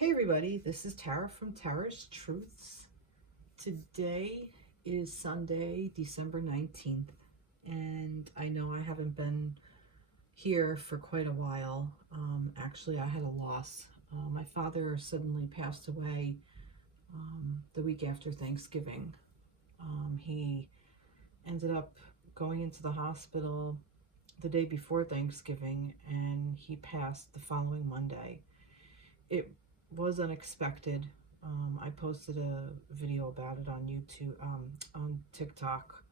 Hey everybody, this is Tara from Tara's Truths. Today is Sunday, December 19th, and I know I haven't been here for quite a while. Actually, I had a loss. My father suddenly passed away the week after Thanksgiving. He ended up going into the hospital the day before Thanksgiving, and he passed the following Monday. It was unexpected. I posted a video about it on YouTube, on TikTok,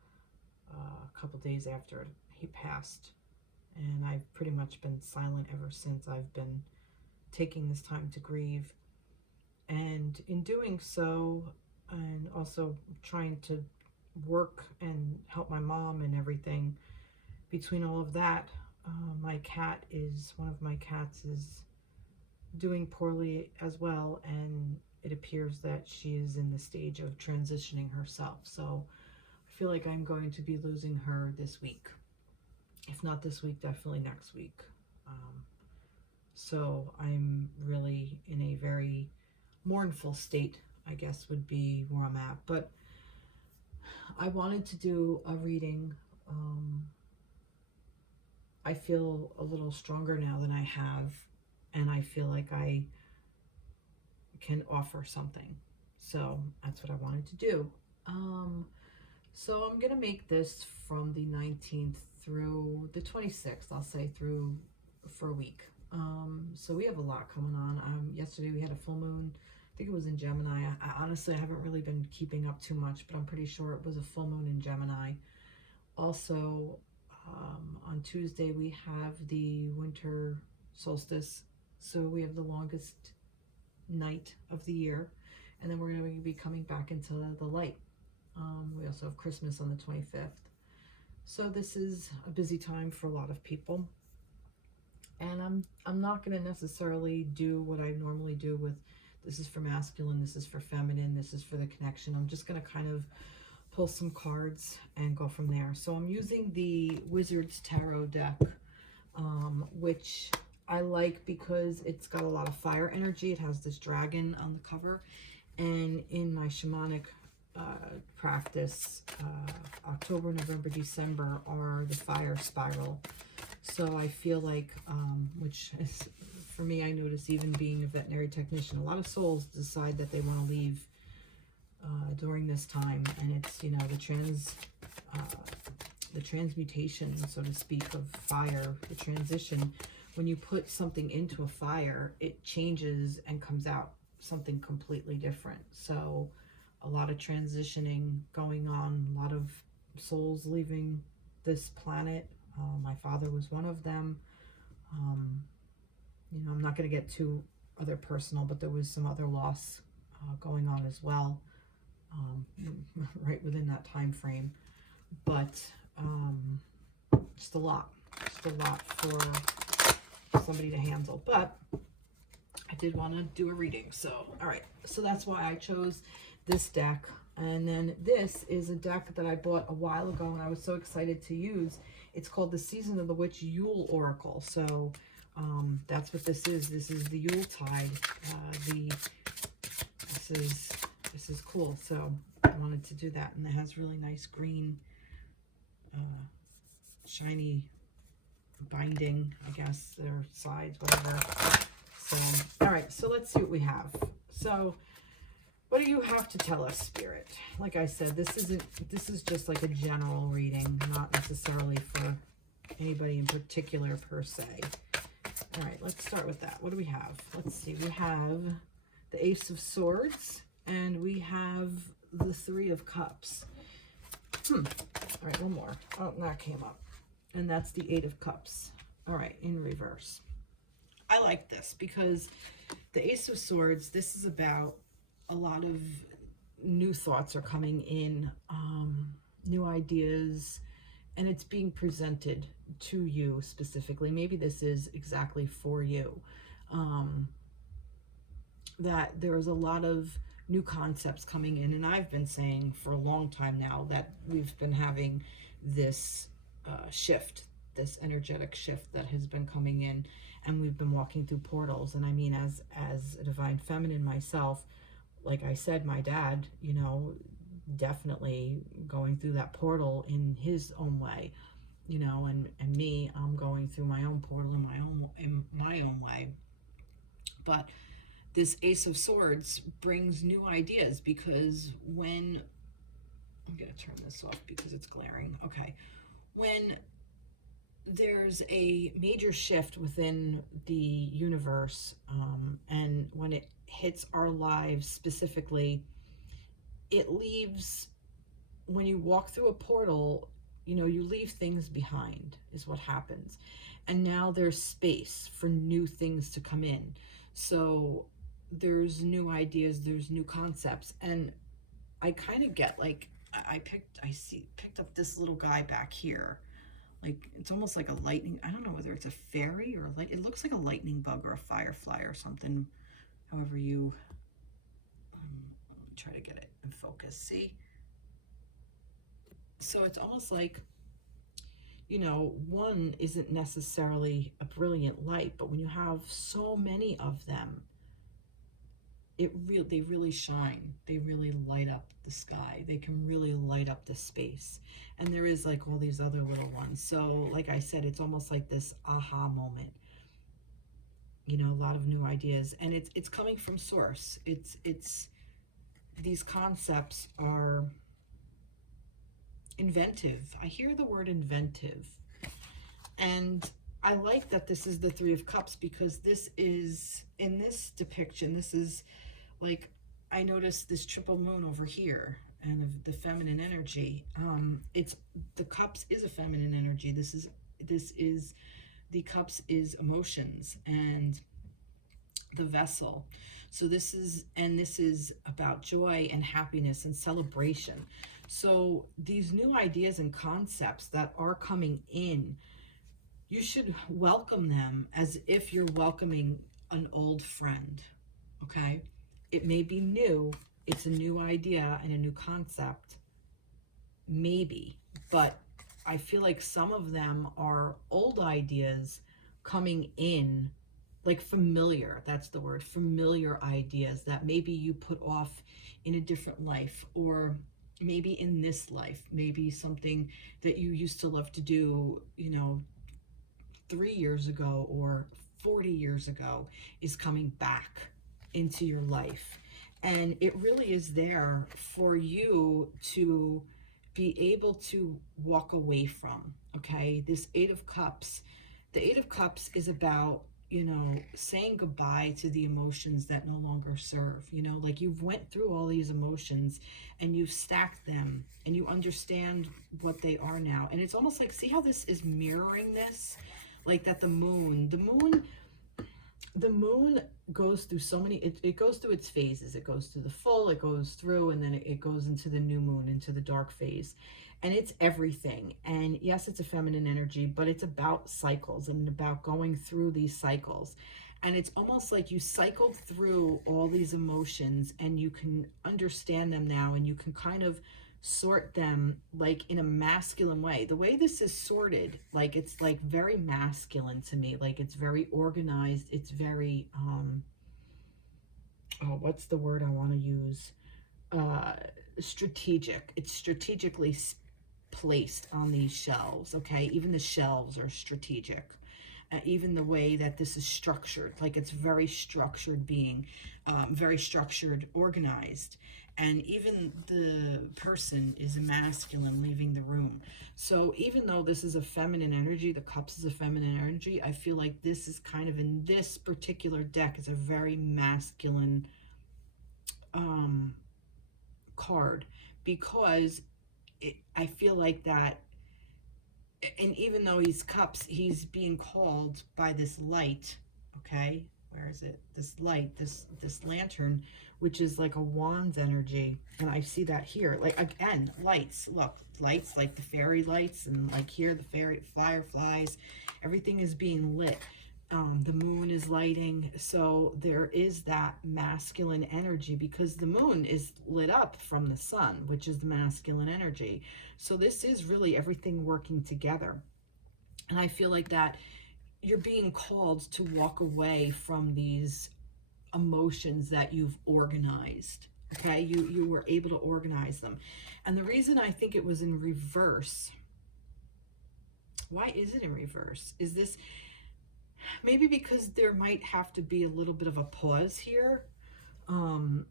a couple days after he passed, and I've pretty much been silent ever since. I've been taking this time to grieve, and in doing so, and also trying to work and help my mom and everything, between all of that, one of my cats is doing poorly as well, and it appears that she is in the stage of transitioning herself. So I feel like I'm going to be losing her this week. If not this week, definitely next week. So I'm really in a very mournful state, I guess would be where I'm at. But I wanted to do a reading. I feel a little stronger now than I have, and I feel like I can offer something. So that's what I wanted to do. So I'm going to make this from the 19th through the 26th, I'll say, through for a week. So we have a lot coming on. Yesterday we had a full moon. I think it was in Gemini. I honestly haven't really been keeping up too much, but I'm pretty sure it was a full moon in Gemini. Also, on Tuesday we have the winter solstice. So we have the longest night of the year, and then we're going to be coming back into the light. We also have Christmas on the 25th. So this is a busy time for a lot of people, and I'm not going to necessarily do what I normally do with this is for masculine, this is for feminine, this is for the connection. I'm just going to kind of pull some cards and go from there. So I'm using the Wizard's Tarot deck, which I like because it's got a lot of fire energy. It has this dragon on the cover, and in my shamanic practice, October, November, December are the fire spiral. So I feel like, which is, for me, I notice even being a veterinary technician, a lot of souls decide that they want to leave during this time, and it's, you know, the transmutation, so to speak, of fire, the transition. When you put something into a fire, it changes and comes out something completely different. So a lot of transitioning going on, a lot of souls leaving this planet. My father was one of them. You know, I'm not going to get too other personal, but there was some other loss going on as well, right within that time frame. But just a lot for somebody to handle. But I did want to do a reading, so all right, so that's why I chose this deck. And then this is a deck that I bought a while ago and I was so excited to use. It's called the Season of the Witch Yule Oracle. So that's what this is. This is the Yule tide. This is cool. So I wanted to do that, and it has really nice green shiny binding, I guess, their sides, whatever. So, all right, so let's see what we have. So, what do you have to tell us, Spirit? Like I said, this is just like a general reading, not necessarily for anybody in particular per se. All right, let's start with that. What do we have? Let's see. We have the Ace of Swords, and we have the Three of Cups. All right, one more. Oh, that came up. And that's the Eight of Cups. All right, in reverse. I like this because the Ace of Swords, this is about a lot of new thoughts are coming in, new ideas, and it's being presented to you specifically. Maybe this is exactly for you. That there's a lot of new concepts coming in, and I've been saying for a long time now that we've been having this shift, this energetic shift that has been coming in, and we've been walking through portals. And I mean, as a divine feminine myself, like I said, my dad, you know, definitely going through that portal in his own way, you know, and me, I'm going through my own portal in my own way. But this Ace of Swords brings new ideas, because when, I'm going to turn this off because it's glaring. Okay. When there's a major shift within the universe, and when it hits our lives specifically, it leaves, when you walk through a portal, you know, you leave things behind, is what happens. And now there's space for new things to come in. So there's new ideas, there's new concepts. And I kind of get like, I picked up this little guy back here. Like, it's almost like a lightning, I don't know whether it's a fairy or like, it looks like a lightning bug or a firefly or something. However you, try to get it in focus. See? So it's almost like, you know, one isn't necessarily a brilliant light, but when you have so many of them, they really shine. They really light up the sky. They can really light up the space. And there is like all these other little ones. So like I said, it's almost like this aha moment. You know, a lot of new ideas, and it's coming from source. It's these concepts are inventive. I hear the word inventive. And I like that this is the Three of Cups, because this is, in this depiction, this is like, I noticed this triple moon over here, and of the feminine energy. It's, the cups is a feminine energy. This is the cups is emotions and the vessel. So this is about joy and happiness and celebration. So these new ideas and concepts that are coming in, you should welcome them as if you're welcoming an old friend, okay? It may be new, it's a new idea and a new concept, maybe, but I feel like some of them are old ideas coming in, like familiar, that's the word, familiar ideas that maybe you put off in a different life, or maybe in this life, maybe something that you used to love to do, you know, 3 years ago or 40 years ago is coming back into your life. And it really is there for you to be able to walk away from, okay? This Eight of Cups, the Eight of Cups is about, you know, saying goodbye to the emotions that no longer serve, you know, like you've went through all these emotions and you've stacked them and you understand what they are now. And it's almost like, see how this is mirroring this? Like that the moon goes through so many, it goes through its phases. It goes through the full, it goes through, and then it goes into the new moon, into the dark phase. And it's everything. And yes, it's a feminine energy, but it's about cycles and about going through these cycles. And it's almost like you cycled through all these emotions and you can understand them now, and you can kind of sort them like in a masculine way. The way this is sorted, like it's like very masculine to me. Like it's very organized. It's very, what's the word I want to use? Strategic. It's strategically placed on these shelves, okay? Even the shelves are strategic. Even the way that this is structured, like it's very structured being, very structured, organized. And even the person is masculine leaving the room. So even though this is a feminine energy, the cups is a feminine energy, I feel like this is kind of, in this particular deck, is a very masculine card, because I feel like that, and even though he's cups, he's being called by this light, okay? Where is it? This light, this lantern, which is like a wand's energy. And I see that here. Like, again, lights. Look, lights, like the fairy lights, and like here, the fairy fireflies. Everything is being lit. The moon is lighting. So there is that masculine energy, because the moon is lit up from the sun, which is the masculine energy. So this is really everything working together. And I feel like that you're being called to walk away from these emotions that you've organized. Okay, you were able to organize them. And the reason I think it was in reverse, why is it in reverse? Is this maybe because there might have to be a little bit of a pause here?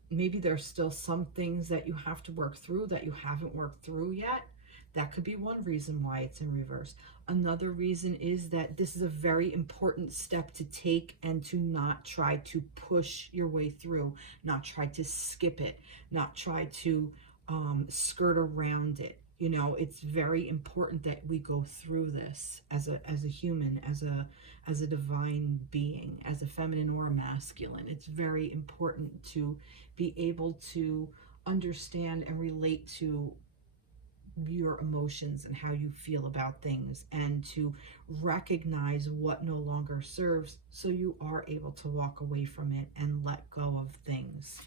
Maybe there's still some things that you have to work through that you haven't worked through yet. That could be one reason why it's in reverse. Another reason is that this is a very important step to take, and to not try to push your way through, not try to skip it, not try to skirt around it. You know, it's very important that we go through this as a human, as a divine being, as a feminine or a masculine. It's very important to be able to understand and relate to your emotions and how you feel about things, and to recognize what no longer serves, so you are able to walk away from it and let go of things.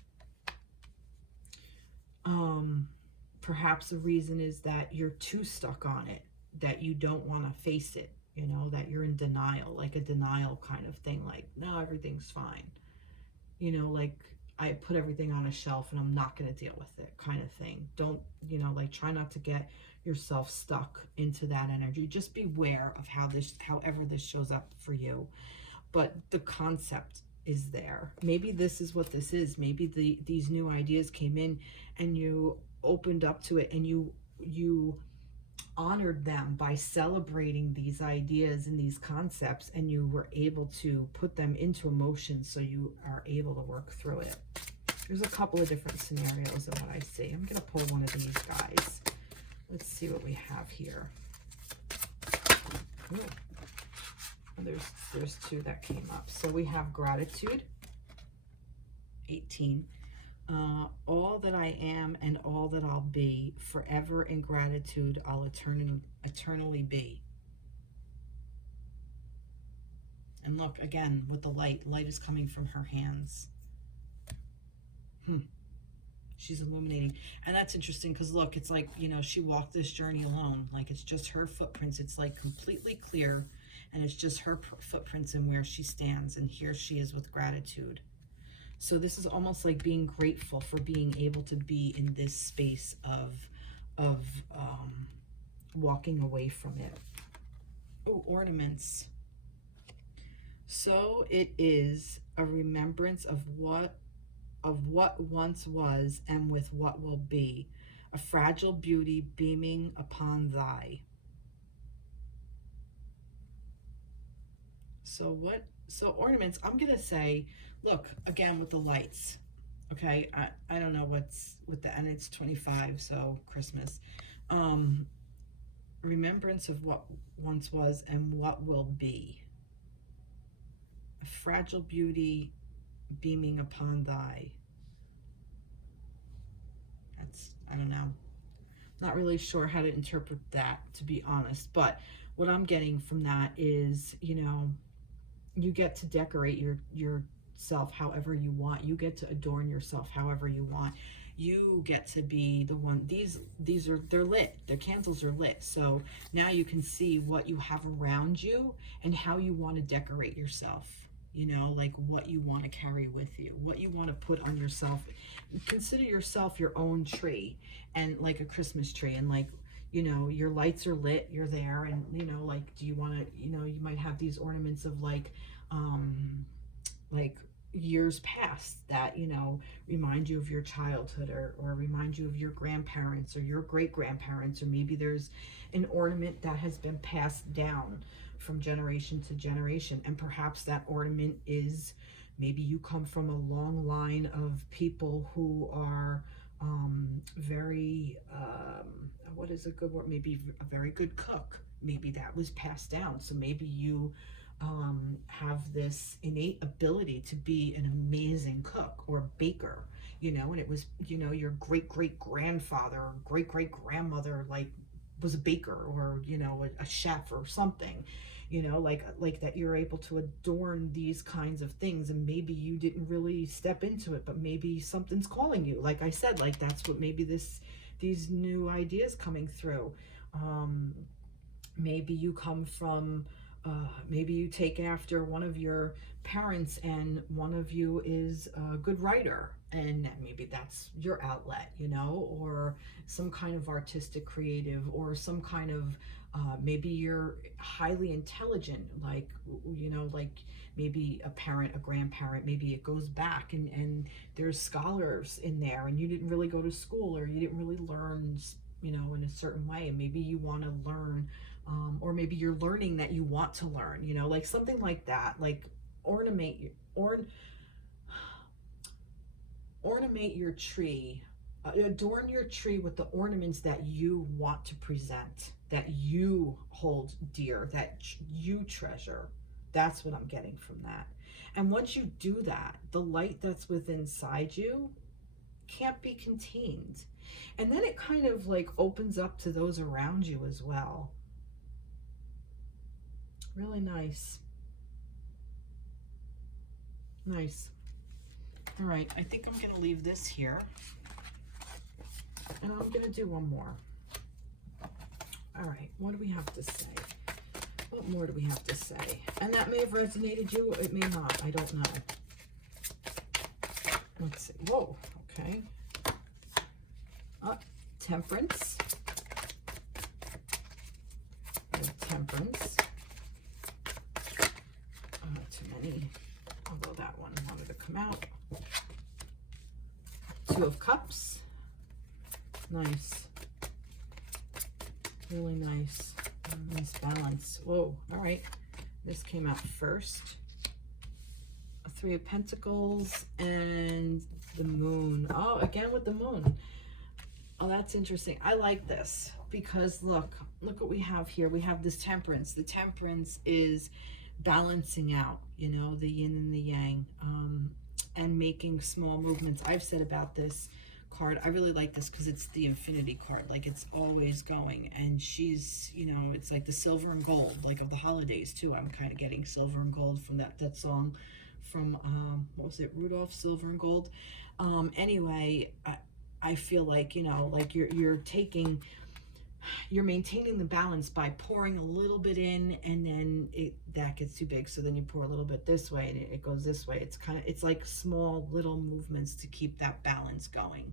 Perhaps the reason is that you're too stuck on it, that you don't want to face it, you know, that you're in denial, like a denial kind of thing, like, no, everything's fine. You know, like, I put everything on a shelf and I'm not going to deal with it kind of thing. Don't, you know, like, try not to get yourself stuck into that energy. Just beware of however this shows up for you. But the concept is there. Maybe this is what this is. Maybe these new ideas came in and you opened up to it, and you honored them by celebrating these ideas and these concepts, and you were able to put them into emotion, so you are able to work through it. There's a couple of different scenarios of what I see. I'm going to pull one of these guys. Let's see what we have here. Ooh. There's two that came up. So we have gratitude, 18. All that I am and all that I'll be, forever in gratitude I'll eternally be. And look, again, with the light is coming from her hands. She's illuminating. And that's interesting, because look, it's like, you know, she walked this journey alone. Like, it's just her footprints. It's like completely clear, and it's just her footprints and where she stands, and here she is with gratitude. So this is almost like being grateful for being able to be in this space of walking away from it. Oh, ornaments. So it is a remembrance of what once was, and with what will be, a fragile beauty beaming upon thy. So ornaments, I'm gonna say, look, again, with the lights. Okay, I don't know what's with the, and it's 25, so Christmas. Remembrance of what once was and what will be. A fragile beauty beaming upon thy. That's, I don't know. Not really sure how to interpret that, to be honest. But what I'm getting from that is, you know, you get to decorate yourself however you want. You get to adorn yourself however you want. You get to be the one. They're lit. Their candles are lit. So now you can see what you have around you and how you want to decorate yourself. You know, like what you want to carry with you, what you want to put on yourself. Consider yourself your own tree, and like a Christmas tree, and like, you know, your lights are lit, you're there, and, you know, like, do you want to, you know, you might have these ornaments of like years past that, you know, remind you of your childhood, or remind you of your grandparents or your great-grandparents, or maybe there's an ornament that has been passed down from generation to generation, and perhaps that ornament is, maybe you come from a long line of people who are very, what is a good word? Maybe a very good cook. Maybe that was passed down. So maybe you have this innate ability to be an amazing cook or baker, you know, and it was, you know, your great-great-grandfather or great-great-grandmother, like, was a baker, or, you know, a chef or something, you know, like that you're able to adorn these kinds of things, and maybe you didn't really step into it, but maybe something's calling you. Like I said, like, that's what maybe these new ideas coming through. Maybe you come from Maybe you take after one of your parents and one of you is a good writer, and maybe that's your outlet, you know, or some kind of artistic creative, or some kind of maybe you're highly intelligent, like, you know, like maybe a parent, a grandparent, maybe it goes back and there's scholars in there and you didn't really go to school, or you didn't really learn, you know, in a certain way, and maybe you want to learn, or maybe you're learning that you want to learn, you know, like something like that. Like ornament your ornament your tree, adorn your tree with the ornaments that you want to present, that you hold dear, that you treasure. That's what I'm getting from that. And once you do that, the light that's within inside you can't be contained. And then it kind of like opens up to those around you as well. Really nice. Nice. All right, I think I'm going to leave this here. And I'm going to do one more. All right, what do we have to say? What more do we have to say? And that may have resonated you, it may not. I don't know. Let's see. Whoa, okay. Temperance. Temperance. Too many. Although that one wanted to come out. Two of Cups. Nice. Really nice. Nice balance. Whoa, all right. This came out first. A Three of Pentacles and the Moon. Oh, again with the Moon. Oh, that's interesting. I like this because look what we have here. We have this Temperance. The Temperance is balancing out, you know, the yin and the yang, and making small movements. I've said about this card, I really like this because it's the infinity card. Like it's always going, and she's, you know, it's like the silver and gold, like of the holidays too. I'm kind of getting silver and gold from that song from what was it, Rudolph, Silver and Gold. Anyway, I feel like, you know, like you're maintaining the balance by pouring a little bit in, and then that gets too big, so then you pour a little bit this way and it goes this way. It's like small little movements to keep that balance going.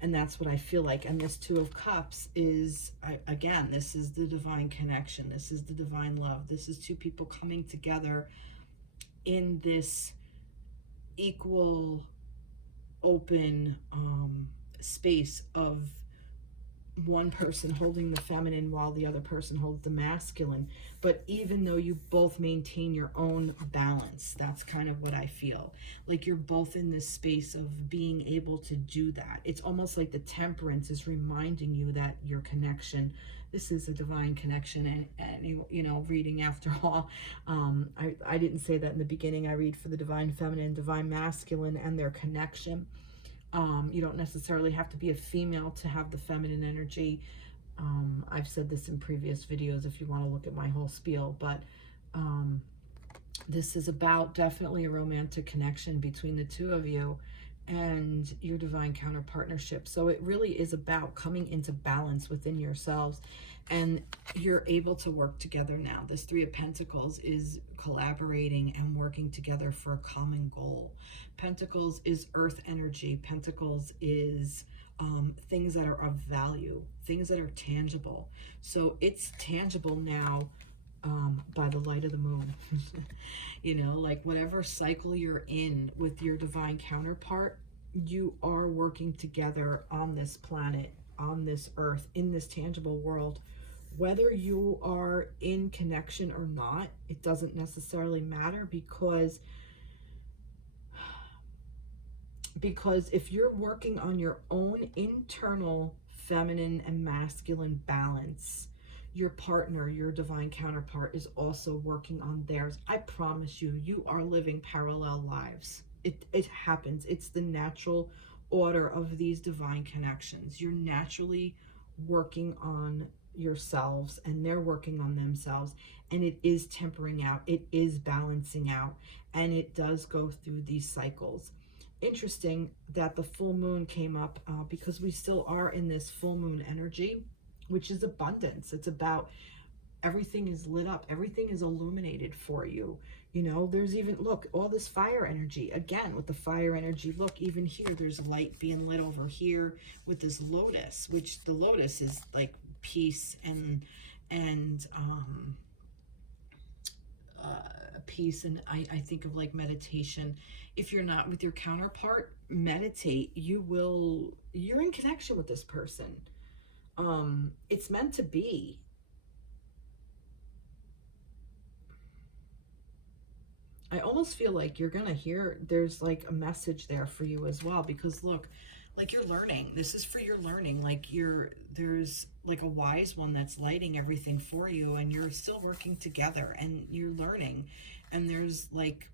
And that's what I feel like. And this Two of Cups is, again, this is the divine connection. This is the divine love. This is two people coming together in this equal, open space of one person holding the feminine while the other person holds the masculine. But even though you both maintain your own balance, that's kind of what I feel. Like you're both in this space of being able to do that. It's almost like the Temperance is reminding you that your connection, this is a divine connection. And you know, reading after all, I didn't say that in the beginning. I read for the divine feminine, divine masculine, and their connection. You don't necessarily have to be a female to have the feminine energy. I've said this in previous videos if you want to look at my whole spiel, but this is about definitely a romantic connection between the two of you and your divine counter partnership. So it really is about coming into balance within yourselves, and you're able to work together now. This Three of Pentacles is collaborating and working together for a common goal. Pentacles is earth energy. Pentacles is things that are of value, things that are tangible. So it's tangible now by the light of the moon. You know, like whatever cycle you're in with your divine counterpart, you are working together on this planet, on this earth, in this tangible world. Whether you are in connection or not, it doesn't necessarily matter, because if you're working on your own internal feminine and masculine balance, your partner, your divine counterpart, is also working on theirs. I promise you, you are living parallel lives. It happens. It's the natural order of these divine connections. You're naturally working on yourselves and they're working on themselves, and it is tempering out, it is balancing out, and it does go through these cycles. Interesting that the full moon came up because we still are in this full moon energy, which is abundance. It's about everything is lit up, everything is illuminated for you. You know, there's even, look, all this fire energy again with the fire energy. Look, even here there's light being lit over here with this lotus, which the lotus is like peace and peace. And I think of like meditation. If you're not with your counterpart, meditate. You're in connection with this person. It's meant to be. I almost feel like you're gonna hear there's like a message there for you as well, because look, like you're learning. This is for your learning. Like there's like a wise one that's lighting everything for you, and you're still working together and you're learning. And there's like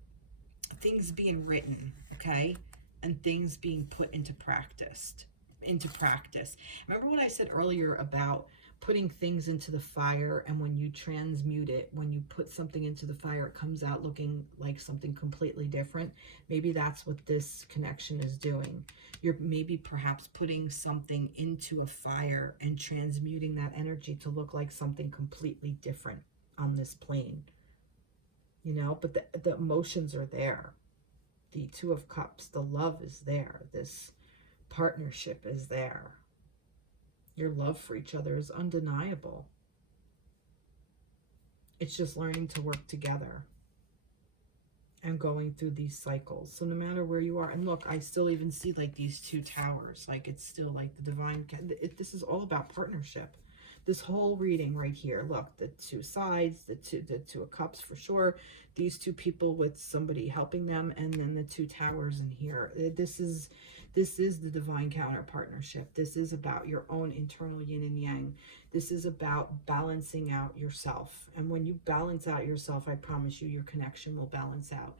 things being written, okay? And things being put into practice. Remember what I said earlier about putting things into the fire, and when you transmute it, when you put something into the fire, it comes out looking like something completely different. Maybe that's what this connection is doing. You're maybe perhaps putting something into a fire and transmuting that energy to look like something completely different on this plane. You know, but the emotions are there. The Two of Cups, the love is there. This partnership is there. Your love for each other is undeniable. It's just learning to work together and going through these cycles. So no matter where you are, and look, I still even see like these two towers, like it's still like the divine, this is all about partnership. This whole reading right here, look, the two sides, the two of cups for sure, these two people with somebody helping them, and then the two towers in here. This is the divine counter partnership. This is about your own internal yin and yang. This is about balancing out yourself. And when you balance out yourself, I promise you, your connection will balance out.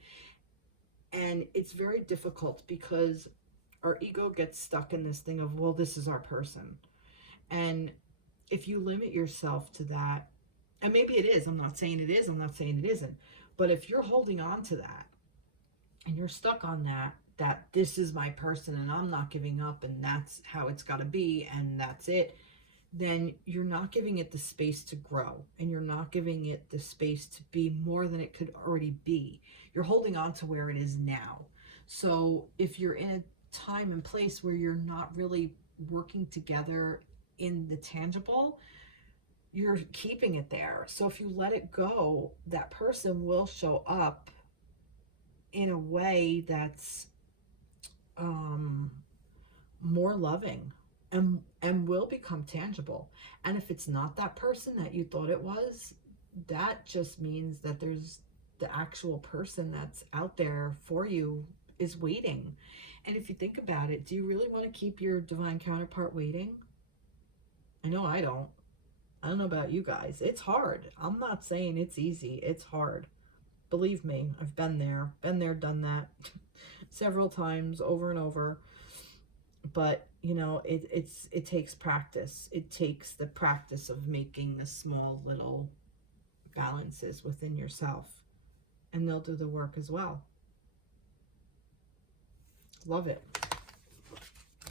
And it's very difficult because our ego gets stuck in this thing of, well, this is our person. And if you limit yourself to that, and maybe it is, I'm not saying it is, I'm not saying it isn't, but if you're holding on to that and you're stuck on that this is my person and I'm not giving up and that's how it's got to be and that's it, then you're not giving it the space to grow, and you're not giving it the space to be more than it could already be. You're holding on to where it is now. So if you're in a time and place where you're not really working together in the tangible, you're keeping it there. So if you let it go, that person will show up in a way that's more loving and will become tangible. And if it's not that person that you thought it was, that just means that there's the actual person that's out there for you is waiting. And if you think about it, do you really want to keep your divine counterpart waiting? I know I don't. I don't know about you guys. It's hard. I'm not saying it's easy. It's hard. Believe me, I've been there, done that several times over and over. But, you know, it takes practice. It takes the practice of making the small little balances within yourself. And they'll do the work as well. Love it.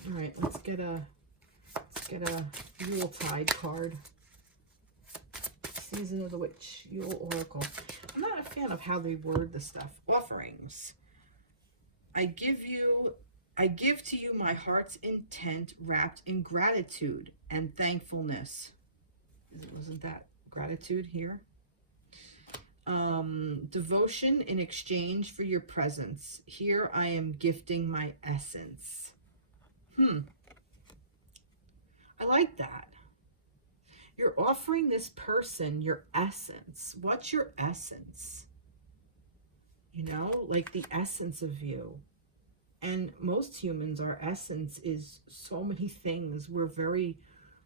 All right, let's get a Yuletide card. Season of the Witch, Yule Oracle. I'm not a fan of how they word the stuff. Offerings. I give to you my heart's intent wrapped in gratitude and thankfulness. Wasn't that gratitude here? Devotion in exchange for your presence. Here I am gifting my essence. I like that. You're offering this person your essence. What's your essence? You know, like the essence of you. And most humans, our essence is so many things. We're very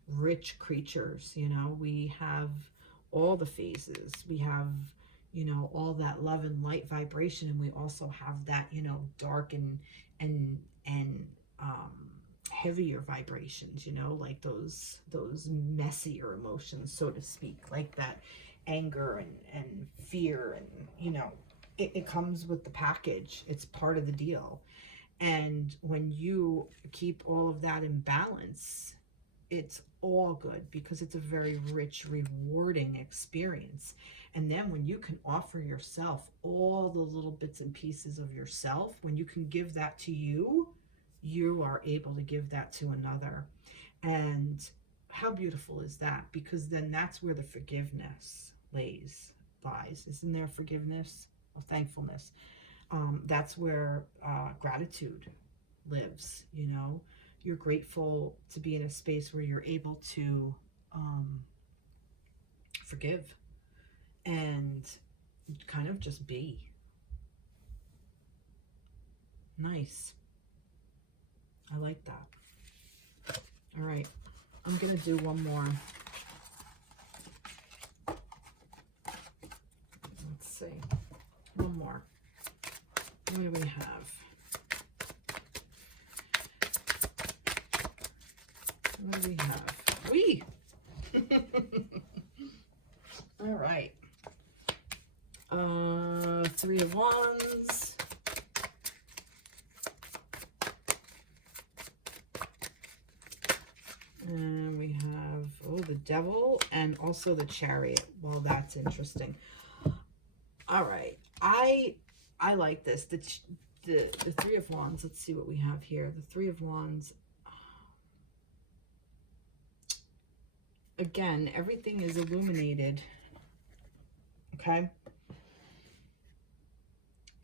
rich creatures, you know. We have all the phases. We have, you know, all that love and light vibration, and we also have that, you know, dark and heavier vibrations, you know, like those messier emotions, so to speak, like that anger and fear, and, you know, it comes with the package. It's part of the deal. And when you keep all of that in balance, it's all good because it's a very rich, rewarding experience. And then when you can offer yourself all the little bits and pieces of yourself, when you can give that to you, you are able to give that to another. And how beautiful is that? Because then that's where the forgiveness lies. Isn't there forgiveness? Or thankfulness. That's where gratitude lives, you know. You're grateful to be in a space where you're able to forgive and kind of just be. Nice. I like that. All right. I'm going to do one more. Let's see. One more. What do we have? What do we have? Whee! All right. Three of Wands. And we have, oh, the Devil and also the Chariot. Well, that's interesting. All right. I like this. The Three of Wands. Let's see what we have here. The Three of Wands. Again, everything is illuminated. Okay?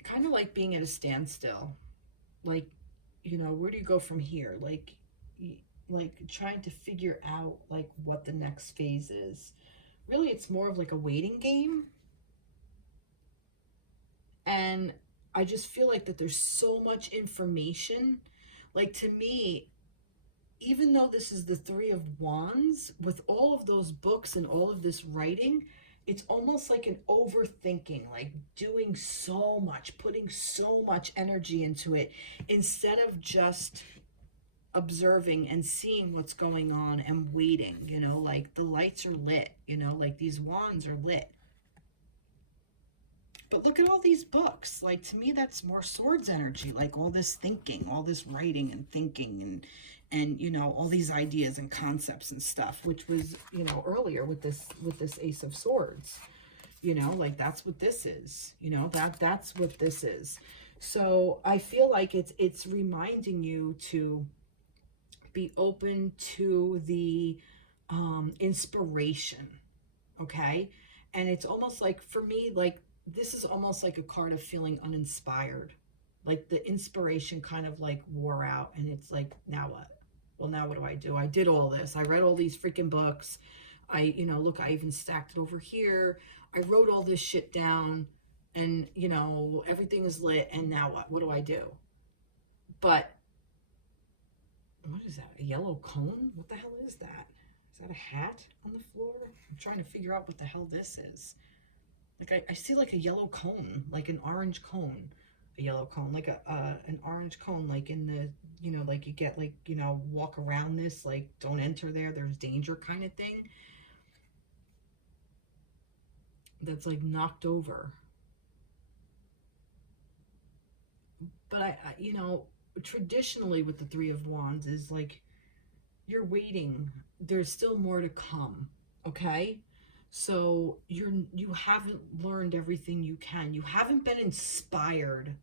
Kind of like being at a standstill. Like, you know, where do you go from here? Like trying to figure out like what the next phase is. Really, it's more of like a waiting game. And I just feel like that there's so much information. Like, to me, even though this is the Three of Wands, with all of those books and all of this writing, it's almost like an overthinking, like doing so much, putting so much energy into it, instead of just observing and seeing what's going on and waiting, you know, like the lights are lit, you know, like these wands are lit. But look at all these books. Like, to me, that's more swords energy, like all this thinking, all this writing and thinking and you know, all these ideas and concepts and stuff, which was, you know, earlier with this Ace of Swords, you know, like that's what this is, you know, that's what this is. So I feel like it's reminding you to be open to the inspiration, okay? And it's almost like, for me, like, this is almost like a card of feeling uninspired. Like the inspiration kind of like wore out, and it's like, now what? Well, now what do? I did all this. I read all these freaking books. You know, look, I even stacked it over here. I wrote all this shit down, and, you know, everything is lit, and now what? What do I do? But what is that? A yellow cone? What the hell is that? Is that a hat on the floor? I'm trying to figure out what the hell this is. Like, I see like a yellow cone, like an orange cone, a yellow cone, like an orange cone, like in the, you know, like you get, like, you know, walk around this, like, don't enter there, there's danger kind of thing. That's like knocked over. But I you know, traditionally with the Three of Wands is like, you're waiting. There's still more to come, okay? So you haven't learned everything you can. You haven't been inspired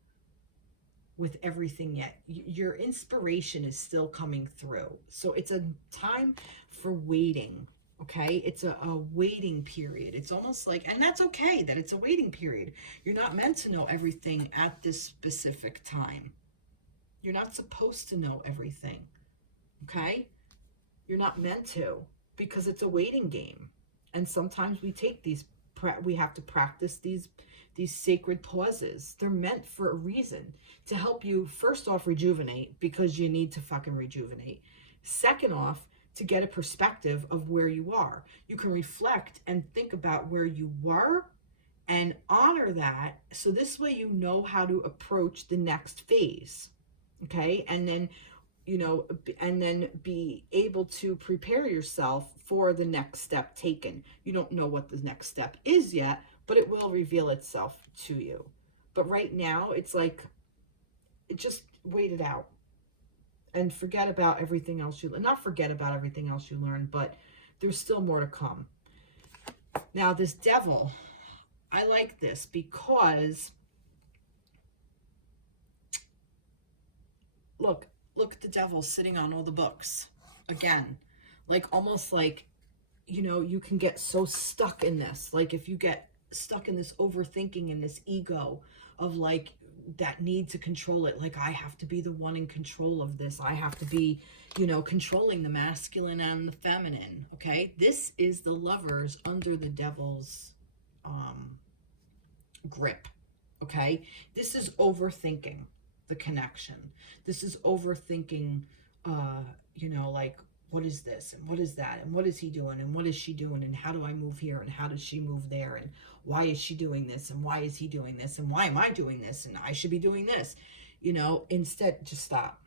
with everything yet. Your inspiration is still coming through. So it's a time for waiting, okay? It's a waiting period. It's almost like, and that's okay that it's a waiting period. You're not meant to know everything at this specific time. You're not supposed to know everything, okay? You're not meant to, because it's a waiting game. And sometimes we take we have to practice these sacred pauses. They're meant for a reason, to help you, first off, rejuvenate, because you need to fucking rejuvenate. Second off, to get a perspective of where you are. You can reflect and think about where you were and honor that. So this way you know how to approach the next phase. Okay? And then, you know, and then be able to prepare yourself for the next step taken. You don't know what the next step is yet, but it will reveal itself to you. But right now, it's like, just wait it out. and forget about everything else not forget about everything else you learned, but there's still more to come. Now, this devil, I like this because look at the devil sitting on all the books again, like almost like, you know, you can get so stuck in this. Like if you get stuck in this overthinking and this ego of like that need to control it, like I have to be the one in control of this, I have to be, you know, controlling the masculine and the feminine. Okay, this is the lovers under the devil's grip. Okay, this is overthinking the connection. This is overthinking, you know, like, what is this and what is that and what is he doing and what is she doing and how do I move here and how does she move there and why is she doing this and why is he doing this and why am I doing this and I should be doing this, you know. Instead, just stop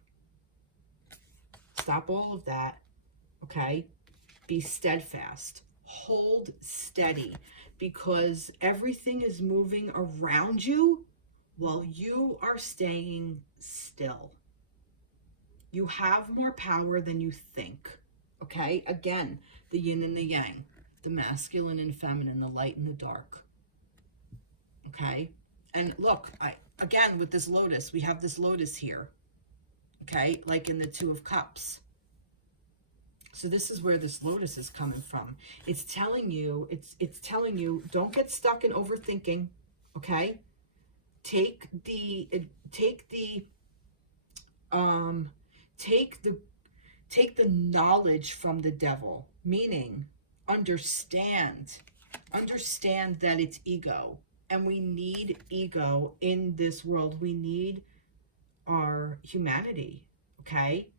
all of that. Okay, be steadfast, hold steady, because everything is moving around you while you are staying still. You have more power than you think. Okay? Again, the yin and the yang, the masculine and feminine, the light and the dark. Okay? And look, again, with this lotus, we have this lotus here. Okay? Like in the Two of Cups. So this is where this lotus is coming from. It's telling you, don't get stuck in overthinking. Okay? Take the knowledge from the devil, meaning understand that it's ego, and we need ego in this world. We need our humanity. Okay,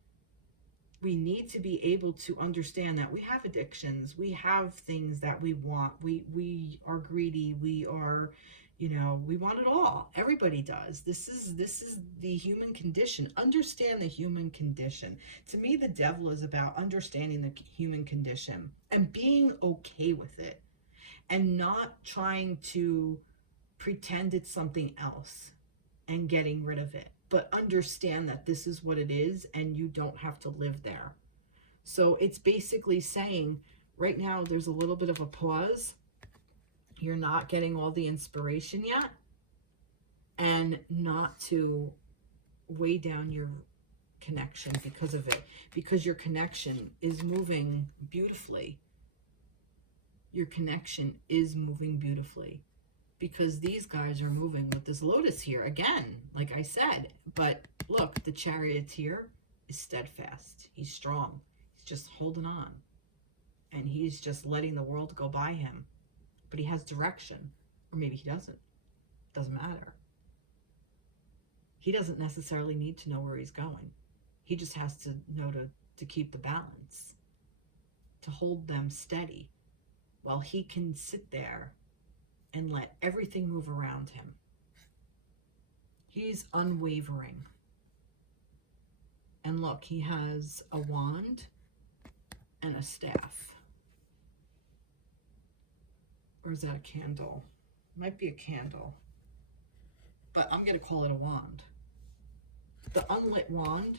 we need to be able to understand that we have addictions, we have things that we want, we are greedy, we are, you know, we want it all. Everybody does. This is the human condition. Understand the human condition. To me, the devil is about understanding the human condition and being okay with it and not trying to pretend it's something else and getting rid of it, but understand that this is what it is and you don't have to live there. So it's basically saying right now there's a little bit of a pause. You're not getting all the inspiration yet, and not to weigh down your connection because of it, because your connection is moving beautifully. Your connection is moving beautifully because these guys are moving with this lotus here again, like I said. But look, the charioteer is steadfast. He's strong. He's just holding on, and he's just letting the world go by him. But he has direction, or maybe he doesn't. Doesn't matter. He doesn't necessarily need to know where he's going. He just has to know to keep the balance, to hold them steady, while he can sit there and let everything move around him. He's unwavering. And look, he has a wand and a staff. Or is that a candle? Might be a candle. But I'm going to call it a wand. The unlit wand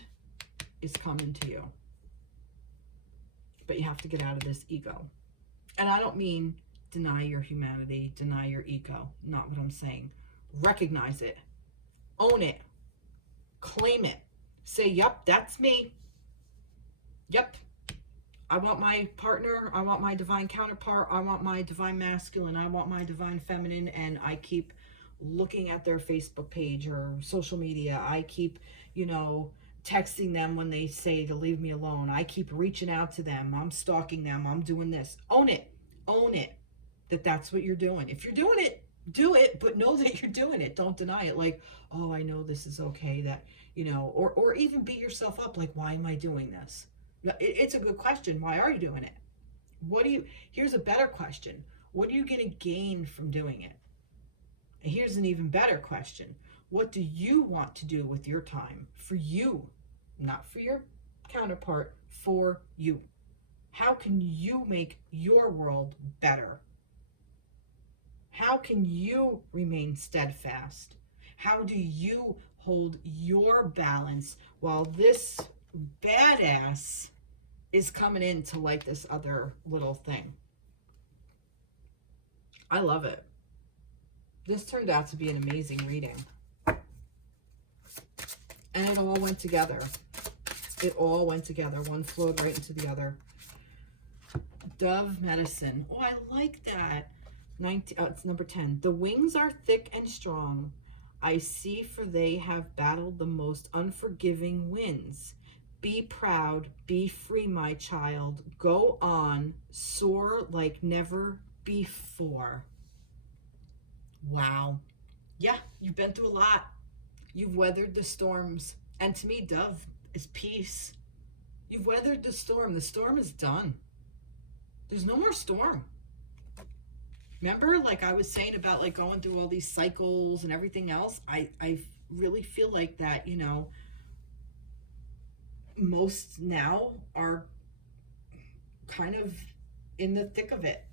is coming to you. But you have to get out of this ego. And I don't mean deny your humanity, deny your ego. Not what I'm saying. Recognize it. Own it. Claim it. Say, yup, that's me. Yup. I want my partner, I want my divine counterpart, I want my divine masculine, I want my divine feminine, and I keep looking at their Facebook page or social media. I keep, you know, texting them when they say to leave me alone. I keep reaching out to them. I'm stalking them. I'm doing this. Own it. Own it. That's what you're doing. If you're doing it, do it, but know that you're doing it. Don't deny it. Like, oh, I know this is okay, that, you know, or even beat yourself up. Like, why am I doing this? It's a good question. Why are you doing it? Here's a better question. What are you going to gain from doing it? And here's an even better question. What do you want to do with your time? For you, not for your counterpart, for you. How can you make your world better? How can you remain steadfast? How do you hold your balance while this badass is coming in to like this other little thing. I love it. This turned out to be an amazing reading. And it all went together. It all went together. One flowed right into the other. Dove medicine. Oh, I like that. It's number 10. The wings are thick and strong. I see, for they have battled the most unforgiving winds. Be proud, be free, my child. Go on, soar like never before. Wow. Yeah, you've been through a lot. You've weathered the storms. And to me, Dove is peace. You've weathered the storm. The storm is done. There's no more storm. Remember, like I was saying about like going through all these cycles and everything else? I really feel like that, you know, most now are kind of in the thick of it.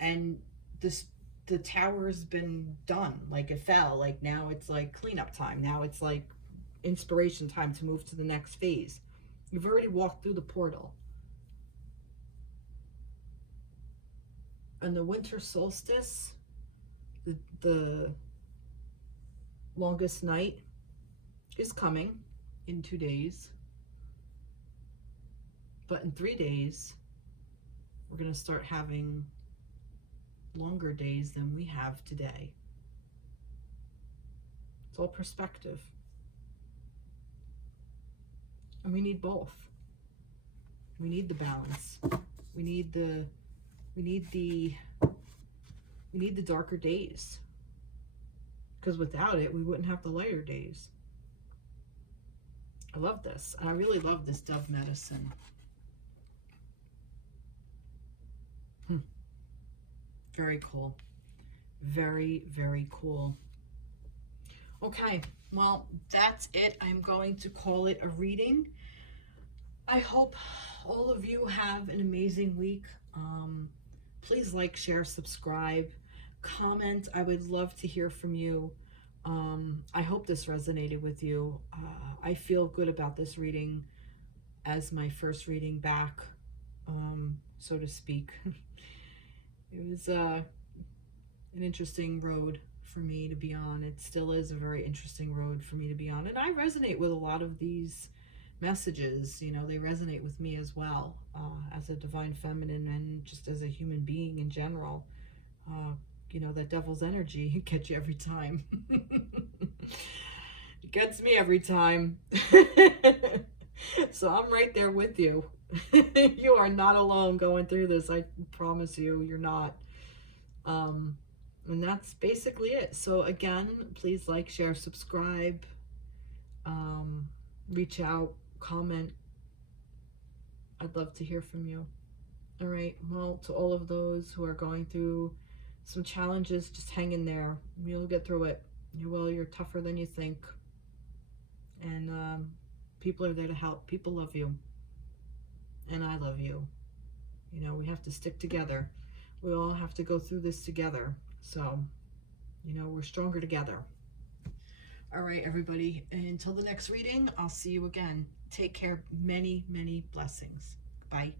And the tower's been done. Like it fell. Like now it's like cleanup time. Now it's like inspiration time to move to the next phase. You've already walked through the portal. And the winter solstice, the longest night, is coming in 2 days. But in 3 days, we're going to start having longer days than we have today. It's all perspective. And we need both. We need the balance. We need the darker days. Because without it, we wouldn't have the lighter days. I love this. And I really love this Dove medicine. Very cool. Very, very cool. Okay, well, that's it. I'm going to call it a reading. I hope all of you have an amazing week. Please like, share, subscribe, comment. I would love to hear from you. I hope this resonated with you. I feel good about this reading as my first reading back, so to speak. It was an interesting road for me to be on. It still is a very interesting road for me to be on. And I resonate with a lot of these messages. You know, they resonate with me as well, as a divine feminine and just as a human being in general. You know, that devil's energy, it gets you every time. It gets me every time. So I'm right there with you. You are not alone going through this. I promise you, you're not. And that's basically it. So again, please like, share, subscribe, reach out, comment. I'd love to hear from you. All right. Well, to all of those who are going through some challenges, just hang in there. You'll get through it. You will. You're tougher than you think. And people are there to help. People love you. And I love you. You know, we have to stick together. We all have to go through this together. So, you know, we're stronger together. All right, everybody. Until the next reading, I'll see you again. Take care. Many, many blessings. Bye.